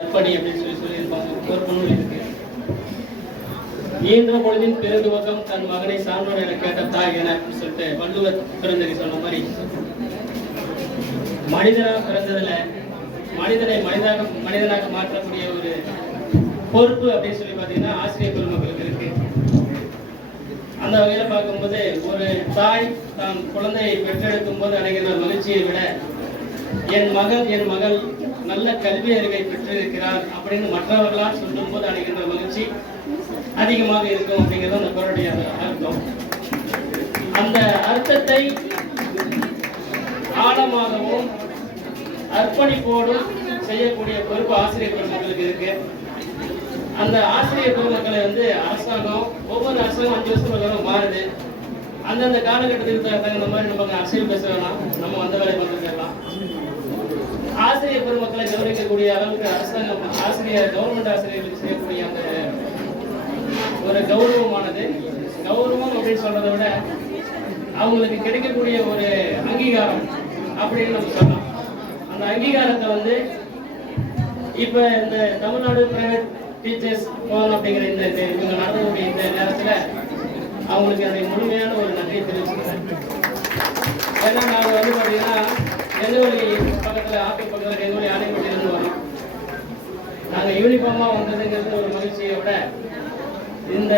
பணி அப்படின்னு சொல்லியிருப்பாங்க. ஒரு பொண்ணு இருக்கு. ஈன்ற பொழுதின் பெருதுவக்கம் தன் மகனை சான்றோர் என கேட்ட தாய் என அப்படின்னு சொல்லிட்டு வள்ளுவர் பிறந்தகை சொன்ன மாதிரி மனிதனாக பிறந்ததுல மனிதனை மனிதனாக மாற்றக்கூடிய ஒரு பொறுப்பு அப்படின்னு சொல்லி பார்த்தீங்கன்னா ஆசிரியர் பெருமக்களுக்கு இருக்கு. அந்த வகையில பார்க்கும்போது ஒரு தாய் தான் குழந்தையை பெற்றெடுக்கும் போது அடைகிற மகிழ்ச்சியை விட என் மகள் நல்ல கல்வி அறிவை பெற்றிருக்கிறார் அப்படின்னு மற்றவர்களால் சொல்லும் போது அடைகின்ற மகிழ்ச்சி அதிகமாக இருக்கும் அப்படிங்கிறது அந்த குரலுடைய அர்த்தம். அந்த அர்த்தத்தை ஆழமாகவும் அர்ப்பணிப்போடும் செய்யக்கூடிய பொறுப்பு ஆசிரியர் பெருமக்களுக்கு இருக்கு. அந்த ஆசிரியர் பெருமக்களை அரசாங்கம் ஒவ்வொரு அரசாங்கம் 5 வருஷம் மாறுது. அந்தந்த காலகட்டத்துக்கு தகுந்த மாதிரி நமக்கு அரசியல் பேச வேணாம், நம்ம அந்த வேலை பண்ணிக்கலாம். ஆசிரியர் பெருமக்களை கவனிக்கக்கூடிய அளவுக்கு அரசாங்கம் கவர்மெண்ட் ஆசிரியர்களுக்கு செய்யக்கூடிய அந்த ஒரு கௌரவமானது, கௌரவம் அப்படின்னு சொல்றதை விட அவங்களுக்கு கிடைக்கக்கூடிய ஒரு அங்கீகாரம் அப்படின்னு நம்ம சொல்லலாம். அந்த அங்கீகாரத்தை இப்ப இந்த தமிழ்நாடு பிரைவேட் டீச்சர்ஸ் போன் அப்படிங்கிற இவங்க நடத்தக்கூடிய இந்த நேரத்துல அவங்களுக்கு அதை முழுமையான ஒரு நன்றியை தெரிவிச்சுக்கிறேன். ஏன்னா நாங்கள் பார்த்தீங்கன்னா நெல்லுவலி பக்கத்தில் ஆப்பிள் பக்கத்தில் நெல்லுவலி ஆணைப்பட்டியிலிருந்து வரோம். நாங்கள் யூனிஃபார்மாக வந்ததுங்கிறது ஒரு மகிழ்ச்சியை விட இந்த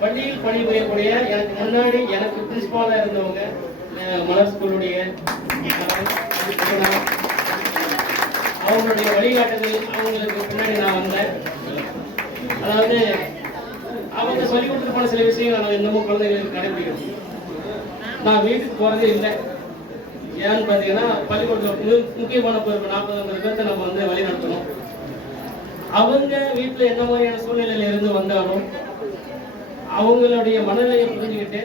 பள்ளியில் பணிபுரியக்கூடிய எனக்கு முன்னாடி எனக்கு பிரின்சிபாலாக இருந்தவங்க மலர் ஸ்கூலுடைய அவங்களுடைய வழிகாட்டுதல் அவங்களுக்கு பின்னாடி நான் வந்தேன். அதாவது அவங்க சொல்லிக் கொடுத்துட்டு போன சில விஷயங்கள் நான் இன்னமும் குழந்தைகளுக்கு கடைபிடிக்கணும். நான் வீட்டுக்கு போகிறதே இல்லை. ஏன்னு பார்த்தீங்கன்னா பள்ளிக்கூடத்தில் முக்கியமான பொறுப்பு 40-50 பேர்த்தை நம்ம வழி நடத்தணும். அவங்க வீட்டில் என்ன மாதிரியான சூழ்நிலையில இருந்து வந்தாலும் அவங்களுடைய மனநிலையை புரிஞ்சுக்கிட்டு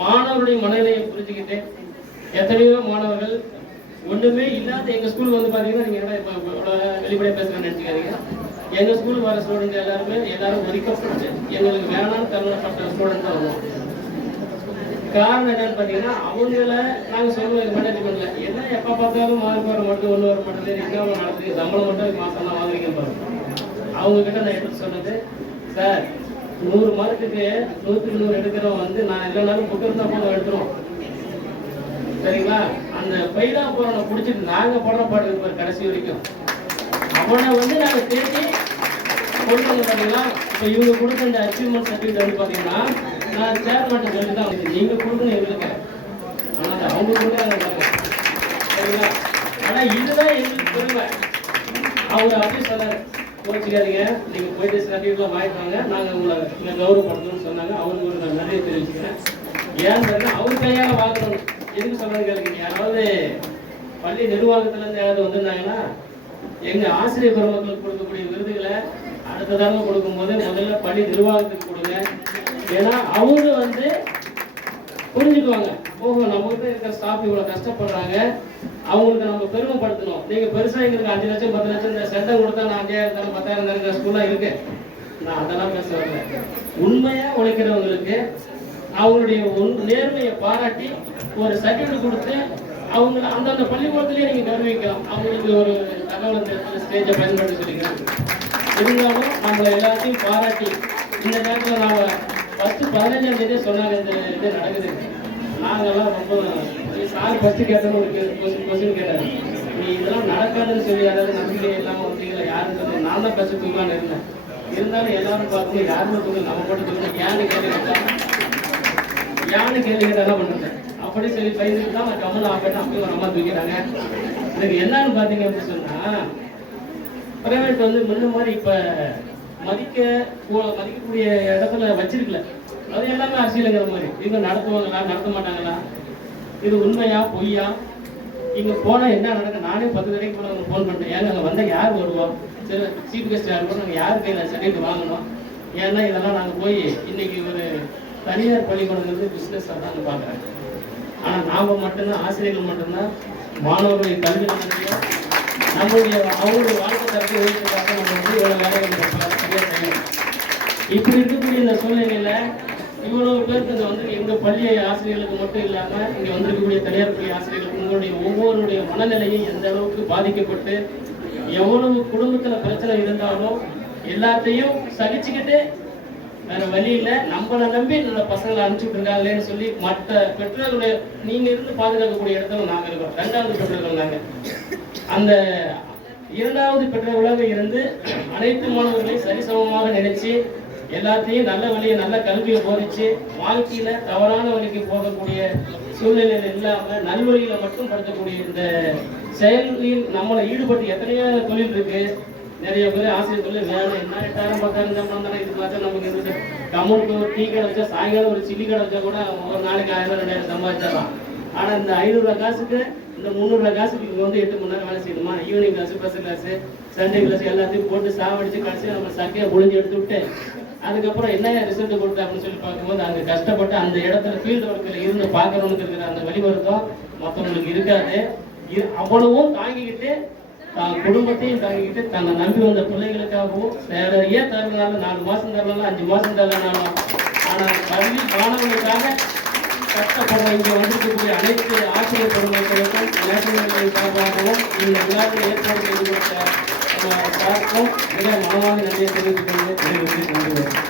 மாணவருடைய மனநிலையை புரிஞ்சுக்கிட்டு எத்தனையோ மாணவர்கள் ஒன்றுமே இல்லாத எங்கள் ஸ்கூல் பார்த்தீங்கன்னா நீங்கள் இப்போ வெளிப்படையாக பேசுகிறேன்னு நினச்சிக்காதீங்க. எங்கள் ஸ்கூல் வர ஸ்டூடெண்ட் எல்லாரும் ஒதுக்கப்பட்டு எங்களுக்கு வேணாம்னு தள்ளப்பட்ட ஸ்டூடெண்ட் தான் வருவோம். காரணம் என்னன்னு பார்த்தீங்கன்னா அவங்கள நாங்கள் சொல்லுவோம் மேனேஜ்மெண்ட்ல என்ன எப்போ பார்த்தாலும் மார்க் வர மாட்டேது, ஒன்று வர மாட்டேது, எக்ஸாம் நடக்குது, சம்பளம் மட்டும் மாதம் தான் வாங்குறீங்கன்னு பாருங்க. அவங்க கிட்ட நான் எடுத்து சொன்னது, சார் 100 மார்க்குக்கு 100க்கு 100 எடுக்கிறோம் நான் இல்லைனாலும் புக் இருந்தால் போதும் எடுத்துரும், சரிங்களா? அந்த பைலா போறவனை பிடிச்சிட்டு நாங்கள் படுற பாடு இருப்பார் கடைசி வரைக்கும். அவனை நாங்கள் தேடி கொண்டு வந்து பார்த்தீங்கன்னா இப்போ இவங்க கொடுத்த இந்த அச்சீவ்மெண்ட் சர்டிஃபிகேட் பார்த்தீங்கன்னா நான் சேர்மேட்டை சொல்லி தான் நீங்கள் கொடுக்கணும் எங்களுக்கு, ஆனால் அவங்க கொடுக்குறாங்க, சரிங்களா? ஆனால் இதுதான் எங்களுக்கு பெருமை. அவங்க அப்படியே சொன்னாங்க, கோச்சிக்காதீங்க, நீங்கள் போயிட்டு சர்டிஃபிகேட்லாம் வாங்கிட்டாங்க, நாங்கள் உங்களை இங்கே கௌரவப்படுத்தணும்னு சொன்னாங்க. அவருக்கு ஒரு நான் நிறைய தெரிவிச்சுக்கிறேன். ஏன்னு அவர் கையால் வாங்கணும். எதுக்கு சொல்றது கேளுங்க, யாராவது பள்ளி நிர்வாகத்திலேருந்து யாராவது வந்திருந்தாங்கன்னா எங்கள் ஆசிரியர் பெருமக்களுக்கு கொடுக்கக்கூடிய விருதுகளை அடுத்த தடவை கொடுக்கும்போது முதல்ல பள்ளி நிர்வாகத்துக்கு கொடுங்க. ஏன்னா அவங்க புரிஞ்சுக்குவாங்க, ஓஹோ நம்மகிட்ட இருக்கிற ஸ்டாஃப் இவ்வளோ கஷ்டப்படுறாங்க, அவங்களுக்கு நம்ம பெருமைப்படுத்தணும். நீங்கள் பெருசாக எங்களுக்கு 5 லட்சம் 10 லட்சம் இந்த சென்டம் கொடுத்தா நான் 5000 தரம் 10,000 தரங்கிற ஸ்கூல்லாம் இருக்கு. நான் அதெல்லாம் பேச வரல. உண்மையாக உழைக்கிறவங்களுக்கு அவங்களுடைய நேர்மையை பாராட்டி ஒரு சர்டிஃபிகேட் கொடுத்து அவங்க அந்தந்த பள்ளிக்கூடத்திலேயே நீங்கள் கௌரவிக்கலாம். அவங்களுக்கு ஒரு தகவல் ஸ்டேஜை பயன்படுத்தி சொல்லிக்கிறேன். இருந்தாலும் நம்மளை எல்லாத்தையும் பாராட்டி இந்த நேரத்தில் நாம் ஃபஸ்ட்டு 15ஆம் தேதியே சொன்னாங்க இந்த இது நடக்குது. நாங்கள்லாம் ரொம்ப சார் ஃபஸ்ட்டு கேட்டோன்னு ஒரு கொஸ்டின் கேட்டார், நீ இதெல்லாம் நடக்காதுன்னு சொல்லி யாராவது நம்பிக்கை இல்லாமல் வந்தீங்களா யாருன்னு சொல்லி நான் தான் பேச தூக்கலான்னு இருந்தேன். இருந்தாலும் எல்லாரும் பார்க்கணும், யாருமே தூக்கல, நம்ம மட்டும் தூக்கணும், ஏன்னு கேள்வி கேட்டால் என்ன பண்ணுறது அப்படி சொல்லி பயிருக்கு தான் நான் கம்மன் ஆகட்டும் அப்படி ஒரு அம்மா தூக்கிறாங்க. எனக்கு என்னன்னு பார்த்தீங்க அப்படின்னு சொன்னால் பிரைவேட் முன்ன மாதிரி இப்போ மதிக்கக்கூடிய இடத்துல வச்சிருக்கல. அது எல்லாமே அரசியலுங்கிற மாதிரி இவங்க நடத்துவாங்களா நடத்த மாட்டாங்களா, இது உண்மையா பொய்யா, இங்கே போனால் என்ன நடக்கும். நானே 10 தடவைக்கு போன ஃபோன் பண்ணிட்டேன், ஏங்க அங்கே வந்தால் யார் வருவோம், சரி சீஃப் கெஸ்ட் யார் கூட நாங்கள் யார் கையில் சர்டிஃபிகேட் வாங்கணும். ஏன்னா இதெல்லாம் நாங்கள் போய் இன்னைக்கு ஒரு தனியார் பள்ளிக்கூடங்கிறது பிஸ்னஸாக தான் பார்க்குறேன். ஆனால் நாம் மட்டும்தான், ஆசிரியர்கள் மட்டும்தான் மாணவர்களுடைய கல்வி நிலையோ நம்மளுடைய அவங்களுடைய வாழ்க்கை தரத்தை உயர்த்துக்காக நம்ம இவ்வளோ வேலைகள் சரியாக செய்யணும். இப்படி இருக்கக்கூடிய இந்த சூழ்நிலையில் இவ்வளவு பேருக்கு எங்கள் பள்ளி ஆசிரியர்களுக்கு மட்டும் இல்லாமல் இங்கே வந்திருக்கக்கூடிய தனியார் பள்ளி ஆசிரியர்களுக்கு உங்களுடைய ஒவ்வொருடைய மனநிலையும் எந்த அளவுக்கு பாதிக்கப்பட்டு எவ்வளவு குடும்பத்தில் பிரச்சனை எல்லாத்தையும் சகிச்சுக்கிட்டு வேற வழி இல்லை, நம்மளை நம்பி நல்ல பசங்களை அனுப்பிச்சுட்டு இருக்காங்களேன்னு சொல்லி மற்ற பெற்றோர்களை நீங்க இருந்து பாதுகாக்கக்கூடிய இடத்துல நாங்க இருக்கோம். ரெண்டாவது பெற்றோர்கள் நாங்க. அந்த இரண்டாவது பெற்றோர்களாக இருந்து அனைத்து மாணவர்களையும் சரிசமமாக நினைச்சு எல்லாத்தையும் நல்ல வழியை நல்ல கல்வியை போதிச்சு வாழ்க்கையில தவறான வழிக்கு போகக்கூடிய சூழ்நிலையில இல்லாம நல்வழியில மட்டும் படுத்தக்கூடிய இந்த செயலில் நம்மளை ஈடுபட்டு எத்தனையோ தொழில் இருக்கு. நிறைய பேர் ஆசிரியர் தொழில் வேணும், என்ன 8,000 10,000 சம்பளம் தானே இது பார்த்தா நமக்கு இருக்கு. கம்முனுக்கு ஒரு டீ கடை வச்சா, சாயங்காலம் ஒரு சில்லி கடை வச்சா கூட ஒரு நாளைக்கு 1000 2000 சம்பாதிச்சிடலாம். ஆனா இந்த 500 ரூபாய் காசுக்கு இந்த 300 ரூபாய் காசுக்கு இங்க வந்து 8 மணி நேரம் வேலை செய்யணுமா? Evening class, special class, Sunday class எல்லாத்தையும் போட்டு சாவடிச்சு கடைசியாக நம்ம சக்கையை புழிஞ்சு எடுத்து விட்டு அதுக்கப்புறம் என்ன ரிசல்ட் கொடுத்து அப்படின்னு சொல்லி பார்க்கும்போது அங்கே கஷ்டப்பட்டு அந்த இடத்துல ஃபீல்டு ஒர்க்கில் இருந்து பார்க்கறவனுக்கு இருக்கிற அந்த வழிவருத்தம் மற்றவங்களுக்கு இருக்காது. அவ்வளவும் தாங்கிக்கிட்டு தான் குடும்பத்தையும் தாங்கிக்கிட்டு தன்னை நம்பி வந்த பிள்ளைகளுக்காகவும் சேலரியே தரனாலும் 4 மாதம் தரலாம் 5 மாதம் தரனாலும் ஆனால் கல்வி மாணவர்களுக்காக கஷ்டப்படுற இங்கே வந்திருக்கக்கூடிய அனைத்து ஆசிரியர் பெருமக்களுக்கும் நேஷனல் சார்பாகவும் இந்த விழாவில் ஏற்பாடு செய்து கொடுத்த சார்க்கும் மிக மனமான நன்றியை தெரிவித்துக் கொண்டு